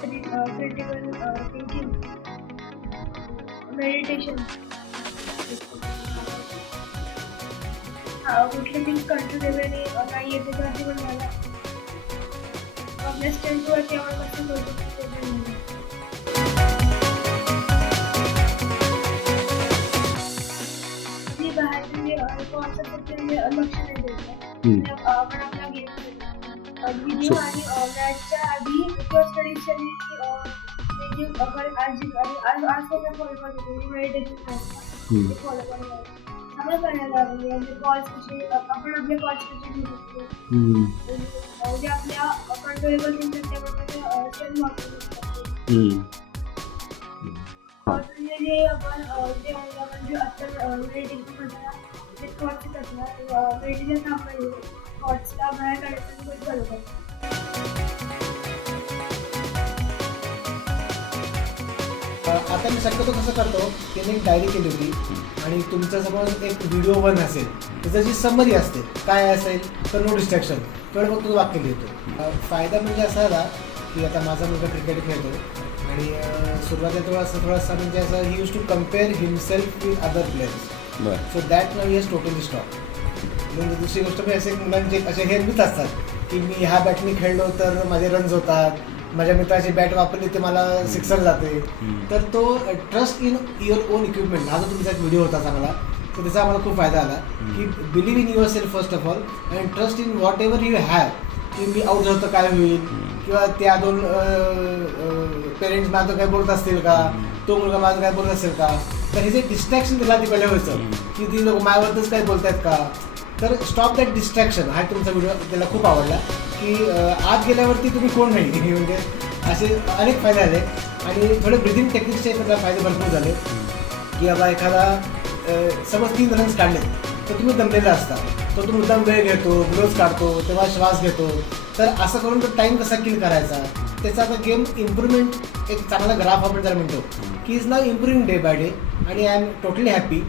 critical thinking, meditation. कुठले things controllable नाही येते त्यासाठी पण मला आपल्या स्ट्रेंथवरती अवलंबून होतं ते पण नाही. मी बाहेरचे कॉन्सेप्ट लक्ष नाही देत. आपण आपला गेम व्हिडिओ आणि मॅचच्या आधी किंवा स्टडीजच्या आधी आपण आजपासून फॉलो करतो मेडिटेशन ते फॉलो करणार सगळं करायला म्हणजे कॉल्स कसे आपण आपले कॉल्स कसे घेऊ शकतो म्हणजे आपल्या कंट्रोलेबल थिंकिंग त्यामध्ये सेल वापरू शकतो. जे आपण जे आता मेडिटेशनमध्ये जे थॉट्स येतात ना मेडिटेशन आपण थॉट्सला बाहेर काढायचं खूप चालू करतो. आता मी शक्यतो कसं करतो की मी एक डायरी केली होती आणि तुमच्यासमोर एक व्हिडिओ वन असेल त्याचं जी समरी असते काय असेल तर नो डिस्ट्रॅक्शन तेवढं फक्त तो वाक्य लिहितो. फायदा म्हणजे असा झाला की आता माझा मुलगा क्रिकेट खेळतो आणि सुरुवातीला थोडासा म्हणजे असं he use to compare himself with other players so that now he has totally stop. म्हणजे दुसरी गोष्ट म्हणजे असे मुलांचे असे हे मिथ असतात की मी ह्या बॅटने खेळलो तर माझे रन्स होतात, माझ्या मित्राची बॅट वापरली ते मला सिक्सर जाते. तर तो trust in your on equipment हा जो तुमचा एक व्हिडिओ होता चांगला तर त्याचा आम्हाला खूप फायदा आला की believe in your self first of all and trust in what ever you have की मी आउट झालं तर काय होईल किंवा त्या दोन पेरेंट्स माझं काय बोलत असतील का, तो मुलगा माझं काय बोलत असेल का. तर हे जे डिस्ट्रॅक्शन त्याला ते पहिले व्हायचं की ती लोक माझ्याबद्दलच काय बोलतायत का. तर स्टॉप दॅट डिस्ट्रॅक्शन हा तुमचा व्हिडिओ त्याला खूप आवडला की आत गेल्यावरती तुम्ही कोण नाही म्हणजे असे अनेक फायदे आले आणि थोडे ब्रिदिंग टेक्निक्सचे त्याला फायदे भरपूर झाले की बाबा एखादा समज 3 रन्स काढले तर तुम्ही दमलेला असता तो मुद्दाम वेळ घेतो, ग्लोव्ज काढतो, तेव्हा श्वास घेतो. तर असं करून तो टाईम कसा किल करायचा त्याचा आता गेम इम्प्रूव्हमेंट एक चांगला ग्राफ आपण त्याला म्हणतो की is now improving day by day आणि आय एम टोटली हॅपी.